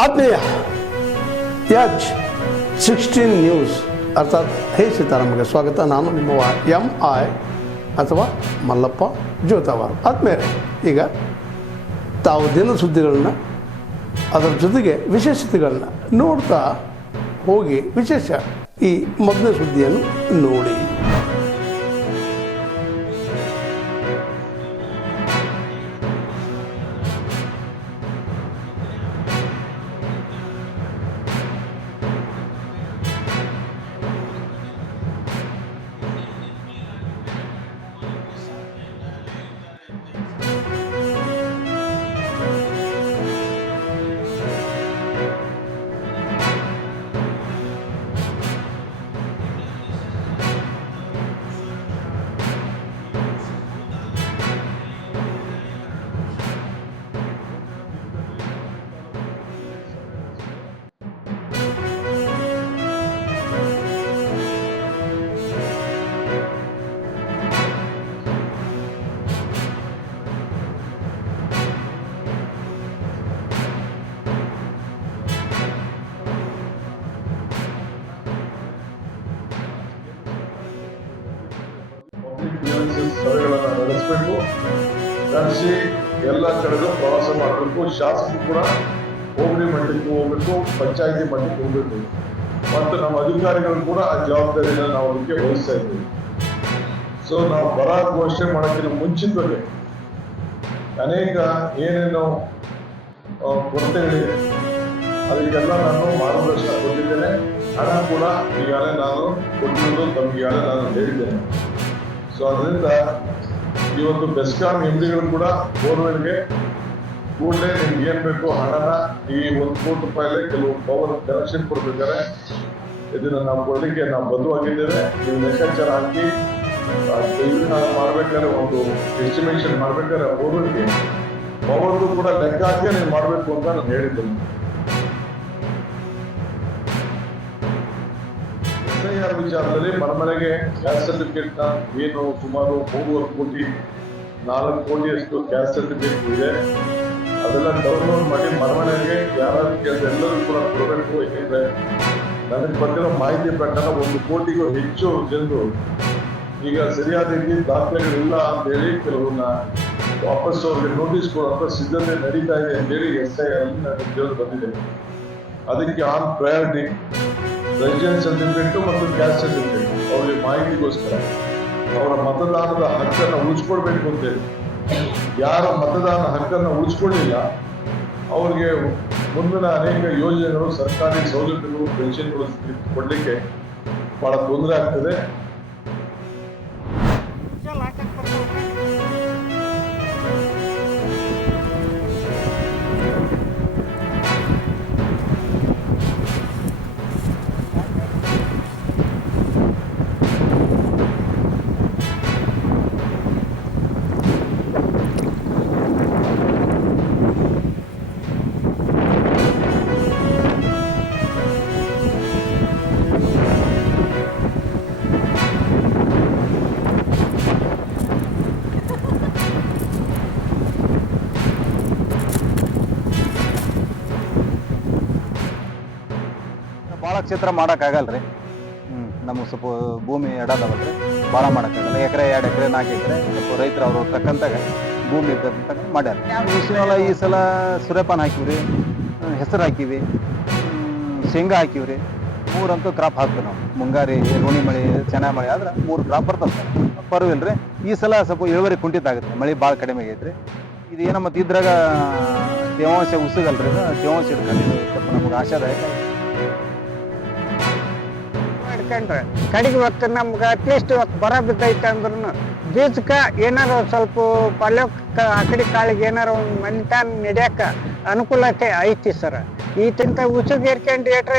ಆತ್ಮೀಯ H16 news ಅರ್ಥಾತ್ ಹೇ ಸೀತಾರಾಮಗೆ ಸ್ವಾಗತ. ನಾನು ನಿಮ್ಮ MI ಅಥವಾ ಮಲ್ಲಪ್ಪ ಜೋತಾವಾರ್. ಆದ್ಮೇಲೆ ಈಗ ತಾವು ದಿನ ಸುದ್ದಿಗಳನ್ನ ಅದರ ಜೊತೆಗೆ ವಿಶೇಷತೆಗಳನ್ನ ನೋಡ್ತಾ ಹೋಗಿ ವಿಶೇಷ ಈ ಮೊದಲನೇ ಸುದ್ದಿಯನ್ನು ನೋಡಿ. ಸಭೆಗಳನ್ನು ನಡೆಸಬೇಕು, ನಡೆಸಿ ಎಲ್ಲ ಕಡೆಗೂ ಪ್ರವಾಸ ಮಾಡಬೇಕು. ಶಾಸಕರು ಕೂಡ ಹೋಬಳಿ ಮಟ್ಟಕ್ಕೆ ಹೋಗ್ಬೇಕು, ಪಂಚಾಯತಿ ಮಟ್ಟಕ್ಕೆ ಹೋಗ್ಬೇಕು ಮತ್ತು ನಮ್ಮ ಅಧಿಕಾರಿಗಳು ಕೂಡ ಆ ಜವಾಬ್ದಾರಿಯನ್ನು ನಾವು ಅದಕ್ಕೆ ವಹಿಸ್ತಾ ಇದ್ದೀವಿ. ಸೊ ನಾವು ಬರ ಘೋಷಣೆ ಮಾಡೋಕ್ಕಿಂತ ಮುಂಚಿತವಾಗಿ ಅನೇಕ ಏನೇನು ಕೊರತೆಗಳಿದೆ ಅದಕ್ಕೆಲ್ಲ ನಾನು ಮಾರ್ಗದರ್ಶನ ಕೊಟ್ಟಿದ್ದೇನೆ. ಹಣ ಕೂಡ ಈಗಾಗಲೇ ನಾನು ಕೊಟ್ಟಿರೋದು ತಮಗೀಗಾಗಲೇ ನಾನು ಹೇಳಿದ್ದೇನೆ. ಸೊ ಅದರಿಂದ ಇವತ್ತು ಬೆಸ್ಕಾಂ ಎಂಡಿಗಳು ಕೂಡ ಬೋರ್ವೆಲ್ಗೆ ಕೂಡಲೇ ನಿಮ್ಗೆ ಏನ್ ಬೇಕು ಹಣನ ಈ 1 ಕೋಟಿ ರೂಪಾಯಿಲೆ ಕೆಲವು ಪವರ್ ಕನೆಕ್ಷನ್ ಕೊಡ್ಬೇಕಾದ್ರೆ ಇದನ್ನ ನಾವು ಕೊಡಲಿಕ್ಕೆ ನಾವು ಬದ್ಧವಾಗಿದ್ದೇವೆ. ನೀವು ಲೆಕ್ಕಾಚಾರ ಹಾಕಿ ಇದನ್ನ ಮಾಡ್ಬೇಕಾದ್ರೆ ಒಂದು ಎಸ್ಟಿಮೇಷನ್ ಮಾಡ್ಬೇಕಾದ್ರೆ ಬೋರ್ವೆಲ್ಗೆ ಪವರ್ದು ಕೂಡ ಲೆಕ್ಕ ಹಾಕಿ ನೀವು ಮಾಡ್ಬೇಕು ಅಂತ ನಾನು ಹೇಳಿದ್ದೇನೆ. SIR ವಿಚಾರದಲ್ಲಿ ಮನೆಗೆ ಗ್ಯಾಸ್ ಸರ್ಟಿಫಿಕೇಟ್ ನ ಏನು ಸುಮಾರು 3.5 ಕೋಟಿ 4 ಕೋಟಿಯಷ್ಟು ಗ್ಯಾಸ್ ಸರ್ಟಿಫಿಕೇಟ್ ಇದೆ. ಅದೆಲ್ಲ ಡೌನ್ಲೋಡ್ ಮಾಡಿ ಮನೆಗೆ ಯಾರು ಕೇಳಿದ್ರೆ ಎಲ್ಲರೂ ಕೂಡ ಕೊಡಬೇಕು. ಯಾಕೆಂದ್ರೆ ನನಗೆ ಬಂದಿರೋ ಮಾಹಿತಿ ಪ್ರಕಾರ 1 ಕೋಟಿಗೂ ಹೆಚ್ಚು ಜನರು ಈಗ ಸರಿಯಾದ ರೀತಿ ದಾಖಲೆಗಳಿಲ್ಲ ಅಂತ ಹೇಳಿ ಕೆಲವನ್ನ ವಾಪಸ್ ಅವ್ರಿಗೆ ನೋಟಿಸ್ ಕೊಡುವಂತ ಸಿದ್ಧತೆ ನಡೀತಾ ಇದೆ ಅಂತ ಹೇಳಿ SIR ಅಲ್ಲಿ ನನಗೆ ತಿಳಿದು ಬಂದಿದೆ. ಅದಕ್ಕೆ ಆನ್ ಪ್ರಯಾರಿಟಿ ರೆಸಿಡೆನ್ಸ್ ಸರ್ಟಿಫಿಕೇಟ್ ಮತ್ತು ಗ್ಯಾಸ್ ಸರ್ಟಿಫಿಕೇಟ್ ಅವರಿಗೆ ಮಾಹಿತಿಗೋಸ್ಕರ ಅವರ ಮತದಾನದ ಹಕ್ಕನ್ನು ಉಳಿಸ್ಕೊಳ್ಬೇಕು ಅಂತೇಳಿ. ಯಾರ ಮತದಾನ ಹಕ್ಕನ್ನು ಉಳಿಸ್ಕೊಳ್ಳಿಲ್ಲ ಅವ್ರಿಗೆ ಮುಂದಿನ ಅನೇಕ ಯೋಜನೆಗಳು, ಸರ್ಕಾರಿ ಸೌಲಭ್ಯಗಳು, ಪೆನ್ಷನ್ಗಳು ಕೊಡ್ಲಿಕ್ಕೆ ಬಹಳ ತೊಂದರೆ ಆಗ್ತದೆ. ಭಾಳ ಕ್ಷೇತ್ರ ಮಾಡೋಕ್ಕಾಗಲ್ರಿ. ನಮಗೆ ಸ್ವಲ್ಪ ಭೂಮಿ ಎಡದವಲ್ರಿ, ಭಾಳ ಮಾಡೋಕ್ಕಾಗಲ್ಲ. ಎಕರೆ 2 ಎಕರೆ 4 ಎಕರೆ ಸ್ವಲ್ಪ ರೈತರು ಅವರು ತಕ್ಕಂತಾಗ ಭೂಮಿ ಇದ್ದಂತ ಮಾಡ್ಯಾರ. ಈ ಸಲ ಸೂರ್ಯಪಾನ ಹಾಕಿವ್ರಿ, ಹೆಸರು ಹಾಕಿವಿ, ಶೇಂಗಾ ಹಾಕಿವ್ರಿ. 3 ಅಂತೂ ಕ್ರಾಪ್ ಹಾಕ್ತೀವಿ ನಾವು. ಮುಂಗಾರಿ, ರೋಣಿ ಮಳೆ, ಚೆನ್ನಾಗಿ ಮಳೆ ಆದ್ರೆ 3 ಕ್ರಾಪ್ ಬರ್ತದೆ. ಪರವಿಲ್ರಿ. ಈ ಸಲ ಸ್ವಲ್ಪ ಇಳುವರಿ ಕುಂಠಿತ ಆಗುತ್ತೆ, ಮಳೆ ಭಾಳ ಕಡಿಮೆ ಆಗೈತ್ರಿ. ಇದು ಏನೋ ಮತ್ತು ಇದ್ರಾಗ ತೇವಾಂಶ ಉಸುಗಲ್ರಿ, ತೇವಾಂಶ ಇಟ್ಕೊಂಡು ಸ್ವಲ್ಪ ನಮ್ಗೆ ಆಶಾದಾಯಕ ಇಟ್ಕೊಂಡ್ರೆ ಕಡೆಗೆ ಇವತ್ತು ನಮ್ಗೆ ಅಟ್ಲೀಸ್ಟ್ ಇವತ್ತು ಬರ ಬಿದ್ದೈತೆ ಅಂದ್ರೂ ಬೀಜಕ್ಕೆ ಏನಾರು ಸ್ವಲ್ಪ ಪಲ್ಯಕ್ಕೆ ಆಕಡಿ ಕಾಳಿಗೆ ಏನಾರು ಒಂದು ಮನಿತಾನ ನಡೆಯಕ್ಕ ಅನುಕೂಲತೆ ಐತಿ ಸರ್. ಈತಿಂತ ಉಸುಗ್ ಏರ್ಕೊಂಡು ಏಟ್ರೆ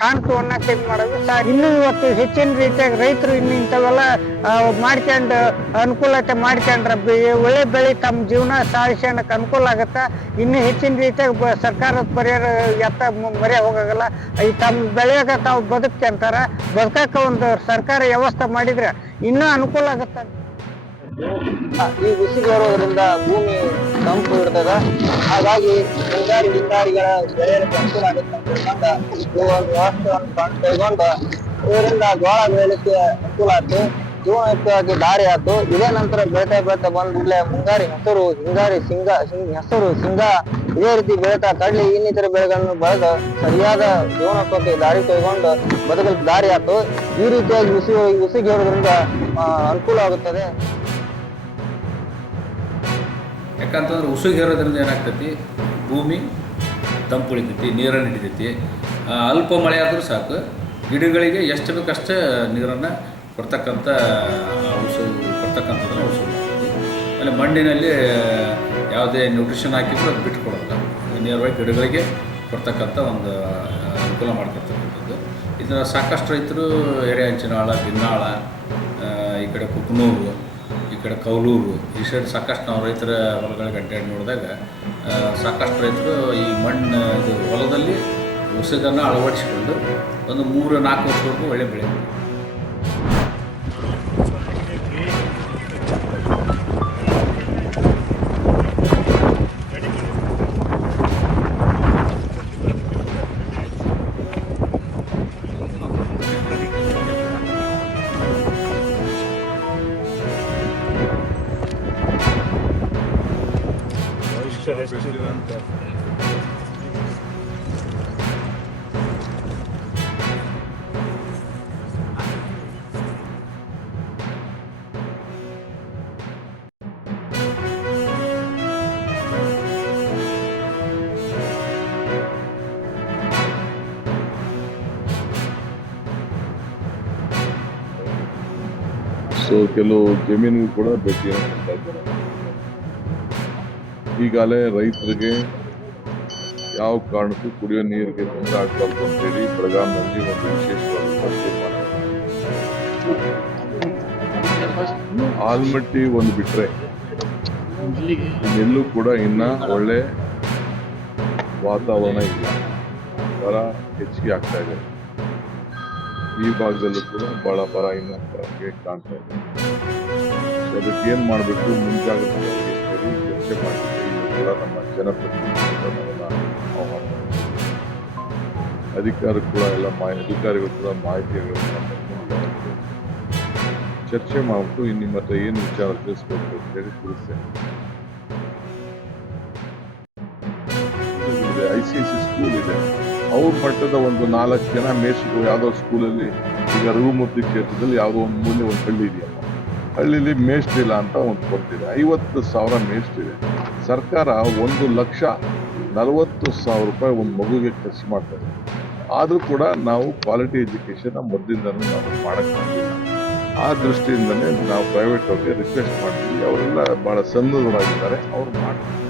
ಕಾಣ್ತು ಅನ್ನಕ್ಕೆ ಇದು ಮಾಡೋದು ಸರ್. ಇನ್ನೂ ಇವತ್ತು ಹೆಚ್ಚಿನ ರೀತಿಯಾಗಿ ರೈತರು ಇನ್ನು ಇಂಥವೆಲ್ಲ ಮಾಡ್ಕೊಂಡು ಅನುಕೂಲತೆ ಮಾಡ್ಕೊಂಡ್ರೆ ಒಳ್ಳೆ ಬೆಳೆ ತಮ್ಮ ಜೀವನ ಸಾಗಿಸೋಣಕ್ಕೆ ಅನುಕೂಲ ಆಗುತ್ತೆ. ಇನ್ನೂ ಹೆಚ್ಚಿನ ರೀತಿಯಾಗಿ ಸರ್ಕಾರದ ಪರಿಹಾರ ಎತ್ತ ಮರೆ ಹೋಗಾಗಲ್ಲ. ಈ ತಮ್ಮ ಬೆಳೆಯಾಗ ತಾವು ಬದುಕ್ತಂತಾರೆ, ಬದುಕಕ್ಕೆ ಒಂದು ಸರ್ಕಾರ ವ್ಯವಸ್ಥೆ ಮಾಡಿದ್ರೆ ಇನ್ನೂ ಅನುಕೂಲ ಆಗುತ್ತೆ. ಈ ಬಿಸಿಲು ಬರೋದ್ರಿಂದ ಭೂಮಿ ತಂಪು ಇರ್ತದೆ. ಹಾಗಾಗಿ ಹಿಂಗಾರಿಗಳ ಬೆಳೆಯಲಿಕ್ಕೆ ಅನುಕೂಲ ಆಗುತ್ತೆ ಅಂತ ತಿಳ್ಕೊಂಡು ಈ ಒಂದು ವ್ಯವಸ್ಥೆಯನ್ನು ಕೈಗೊಂಡು ಇದರಿಂದ ಜೋಳ ಬೆಳೆಯಲಿಕ್ಕೆ ಅನುಕೂಲ ಆಯ್ತು, ಜೀವನೋಪಾಯಕ್ಕೆ ದಾರಿ ಆಯ್ತು. ಇದೇ ನಂತರ ಬೆಳೀತಾ ಬಂದ್ಮೇಲೆ ಮುಂಗಾರಿ ಹೆಸರು, ಹಿಂಗಾರಿ ಶೇಂಗಾ ಇದೇ ರೀತಿ ಬೆಳೀತಾ ಕಡ್ಲಿ ಇನ್ನಿತರ ಬೆಳೆಗಳನ್ನು ಬೆಳೆದು ಸರಿಯಾದ ಜೀವನೋಪಾಯಕ್ಕೆ ದಾರಿ ಕೈಗೊಂಡು ಬದುಕಲಿಕ್ಕೆ ದಾರಿ ಆಯ್ತು. ಈ ರೀತಿಯಾಗಿ ಬಿಸಿಗೆ ಇರೋದ್ರಿಂದ ಅನುಕೂಲ ಆಗುತ್ತದೆ. ಯಾಕಂತಂದ್ರೆ ಉಸುಗೆ ಹೇರೋದ್ರಿಂದ ಏನಾಗ್ತೈತಿ, ಭೂಮಿ ತಂಪು ಉಳಿತೈತಿ, ನೀರನ್ನು ಹಿಡಿತೈತಿ. ಅಲ್ಪ ಮಳೆ ಆದರೂ ಸಾಕು, ಗಿಡಗಳಿಗೆ ಎಷ್ಟು ಬೇಕಷ್ಟೇ ನೀರನ್ನು ಕೊಡ್ತಕ್ಕಂಥದ್ದನ್ನು ಉಸು ಮಾಡ್ತೈತಿ. ಆಮೇಲೆ ಮಣ್ಣಿನಲ್ಲಿ ಯಾವುದೇ ನ್ಯೂಟ್ರಿಷನ್ ಹಾಕಿದ್ರು ಅದು ಬಿಟ್ಕೊಡಲ್ಲ, ನೇರವಾಗಿ ಗಿಡಗಳಿಗೆ ಕೊಡ್ತಕ್ಕಂಥ ಒಂದು ಅನುಕೂಲ ಮಾಡ್ಕೊಳ್ತಕ್ಕಂಥದ್ದು. ಇದನ್ನು ಸಾಕಷ್ಟು ರೈತರು ಎರೆಹಂಚಿನಾಳ, ಬಿನ್ನಾಳ, ಈ ಕಡೆ ಕುಕ್ನೂರು, ಈ ಕಡೆ ಕೌಲೂರು, ಈ ಸೈಡ್ ಸಾಕಷ್ಟು ನಾವು ರೈತರ ಹೊಲಗಳಿಗೆ ಅಡ್ಡಾಡಿ ನೋಡಿದಾಗ ಸಾಕಷ್ಟು ರೈತರು ಈ ಮಣ್ಣು ಇದು ಹೊಲದಲ್ಲಿ ಉಸುಗನ್ನು ಅಳವಡಿಸಿಕೊಂಡು ಒಂದು 3-4 ವರ್ಷವರೆಗೂ ಒಳ್ಳೆ ಬೆಳೆ. ಸೊ ಕೆಲವು ಜಮೀನು ಕೂಡ ಭೇಟಿಯನ್ನು ಕೊಡ್ತಾ ಇದ್ದಾರೆ. ಈಗಾಗಲೇ ರೈತರಿಗೆ ಯಾವ ಕಾರಣಕ್ಕೂ ಕುಡಿಯೋ ನೀರಿಗೆ ತೊಂದರೆ ಆಗಬಾರ್ದು ಅಂತೇಳಿ ಬೆಳಗಾವಿನಲ್ಲಿ ಒಂದು ವಿಶೇಷವಾದ ತೀರ್ಮಾನ. ಆಲ್ಮಟ್ಟಿ ಒಂದು ಬಿಟ್ರೆ ಇನ್ನೆಲ್ಲೂ ಕೂಡ ಇನ್ನ ಒಳ್ಳೆ ವಾತಾವರಣ ಇಲ್ಲ, ಬರ ಹೆಚ್ಚಿಗೆ ಆಗ್ತಾ ಇದೆ. ಈ ಭಾಗದಲ್ಲೂ ಕೂಡ ಬಹಳ ಬರ ಇನ್ನ ಕಾಣ್ತಾ ಇದೆ. ಅದಕ್ಕೆ ಏನ್ ಮಾಡಬೇಕು, ಮುಂಜಾಗ್ರತೆ ಚರ್ಚೆ ಮಾಡಬೇಕು. ಕೂಡ ನಮ್ಮ ಜನಪ್ರತಿನಿಧಿಗಳ ಆಹ್ವಾನ, ಅಧಿಕಾರಿಗಳು ಕೂಡ ಮಾಹಿತಿಗಳನ್ನು ಚರ್ಚೆ ಮಾಡ್ಬಿಟ್ಟು ನಿಮ್ಮ ಹತ್ರ ಏನು ವಿಚಾರ ತಿಳಿಸ್ಬೇಕು ಅಂತ ಹೇಳಿ ತಿಳಿಸ್ತೇನೆ. ICIC ಸ್ಕೂಲ್ ಇದೆ, ಅವ್ರ ಮಟ್ಟದ ಒಂದು 4 ಜನ ಮೇಷ್ಟ್ರು ಯಾವುದೋ ಸ್ಕೂಲಲ್ಲಿ, ಈಗ ರಘುಮೂರ್ತಿ ಕ್ಷೇತ್ರದಲ್ಲಿ ಯಾವುದೋ ಒಂದು ಮೂಲೆ ಒಂದು ಹಳ್ಳಿ ಇದೆಯಲ್ಲ, ಹಳ್ಳಿಲಿ ಮೇಷ್ಟ್ರಿಲ್ಲ ಅಂತ ಒಂದು ಕೊಡ್ತಿದೆ. 50,000 ಮೇಷ್ಟ್ರಿದೆ. ಸರ್ಕಾರ 1,40,000 ರೂಪಾಯಿ ಒಂದು ಮಗುಗೆ ಖರ್ಚು ಮಾಡ್ತಾರೆ. ಆದರೂ ಕೂಡ ನಾವು ಕ್ವಾಲಿಟಿ ಎಜುಕೇಶನ್ ಮೊದಲಿಂದನೂ ನಾವು ಮಾಡೋಕ್ಕಾಗಿಲ್ಲ. ಆ ದೃಷ್ಟಿಯಿಂದಲೇ ನಾವು ಪ್ರೈವೇಟ್ ಅವ್ರಿಗೆ ರಿಕ್ವೆಸ್ಟ್ ಮಾಡ್ತೀವಿ. ಅವರೆಲ್ಲ ಭಾಳ ಸನ್ನದ್ಧರಾಗಿದ್ದಾರೆ, ಅವ್ರು ಮಾಡ್ತಾರೆ.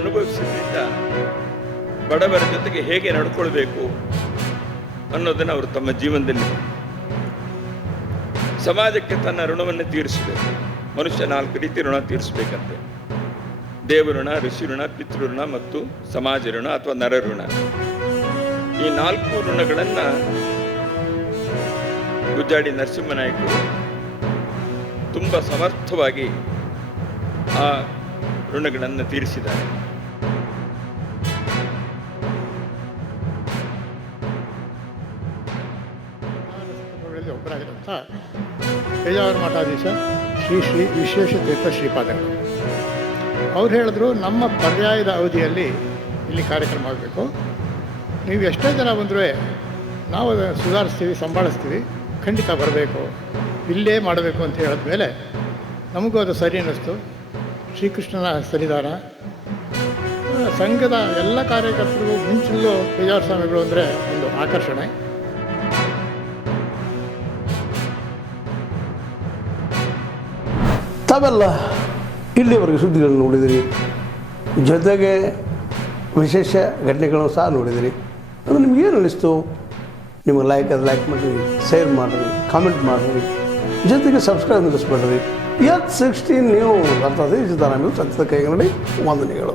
ಅನುಭವಿಸಿದ್ರಿಂದ ಬಡವರ ಜೊತೆಗೆ ಹೇಗೆ ನಡ್ಕೊಳ್ಬೇಕು ಅನ್ನೋದನ್ನು ಅವರು ತಮ್ಮ ಜೀವನದಲ್ಲಿ ಸಮಾಜಕ್ಕೆ ತನ್ನ ಋಣವನ್ನು ತೀರಿಸಬೇಕು. ಮನುಷ್ಯ 4 ರೀತಿ ಋಣ ತೀರಿಸಬೇಕಂತೆ: ದೇವ ಋಣ, ಋಷಿ ಋಣ, ಪಿತೃ ಋಣ ಮತ್ತು ಸಮಾಜ ಋಣ ಅಥವಾ ನರ ಋಣ. ಈ 4 ಋಣಗಳನ್ನು ಗುಜ್ಜಾಡಿ ನರಸಿಂಹನಾಯಕರು ತುಂಬ ಸಮರ್ಥವಾಗಿ ಆ ಋಣಗಳನ್ನು ತೀರಿಸಿದ್ದಾರೆ. ಒಬ್ಬರಾಗಿರುವಂಥ ಪೇಜಾವರ ಮಠಾಧೀಶ ಶ್ರೀ ವಿಶ್ವೇಶತೀರ್ಥ ಶ್ರೀಪಾದರು ಅವ್ರು ಹೇಳಿದ್ರು, ನಮ್ಮ ಪರ್ಯಾಯದ ಅವಧಿಯಲ್ಲಿ ಇಲ್ಲಿ ಕಾರ್ಯಕ್ರಮ ಆಗಬೇಕು, ನೀವು ಎಷ್ಟೇ ಜನ ಬಂದರೂ ನಾವು ಅದನ್ನು ಸುಧಾರಿಸ್ತೀವಿ, ಸಂಭಾಳಿಸ್ತೀವಿ, ಖಂಡಿತ ಬರಬೇಕು, ಇಲ್ಲೇ ಮಾಡಬೇಕು ಅಂತ ಹೇಳಿದ್ಮೇಲೆ ನಮಗೂ ಅದು ಸರಿ ಅನ್ನಿಸ್ತು. ಶ್ರೀಕೃಷ್ಣನ ಸನ್ನಿಧಾನ, ಸಂಘದ ಎಲ್ಲ ಕಾರ್ಯಕರ್ತರಿಗೂ ಮುಂಚಿನಲ್ಲೂ ಪೇಜಾವರ ಸ್ವಾಮಿಗಳು ಅಂದರೆ ಒಂದು ಆಕರ್ಷಣೆ. ತಾವೆಲ್ಲ ಇಲ್ಲಿವರೆಗೆ ಸುದ್ದಿಗಳನ್ನು ನೋಡಿದಿರಿ, ಜೊತೆಗೆ ವಿಶೇಷ ಘಟನೆಗಳನ್ನು ಸಹ ನೋಡಿದಿರಿ. ಅದು ನಿಮ್ಗೇನು ಅನ್ನಿಸ್ತು? ನಿಮಗೆ ಲೈಕ್ ಮಾಡಿರಿ, ಶೇರ್ ಮಾಡಿರಿ, ಕಾಮೆಂಟ್ ಮಾಡಿರಿ, ಜೊತೆಗೆ ಸಬ್ಸ್ಕ್ರೈಬ್ ನಿಲ್ಲಿಸ್ಬೇಡ್ರಿ. H16 ನ್ಯೂಸ್ ಅರ್ಥಾತ್ ಸಿದ್ದರಾಮಯ್ಯ ಸತ್ಯದ ಕೈಗನ್ನಡಿ ವಂದನೆಗಳು.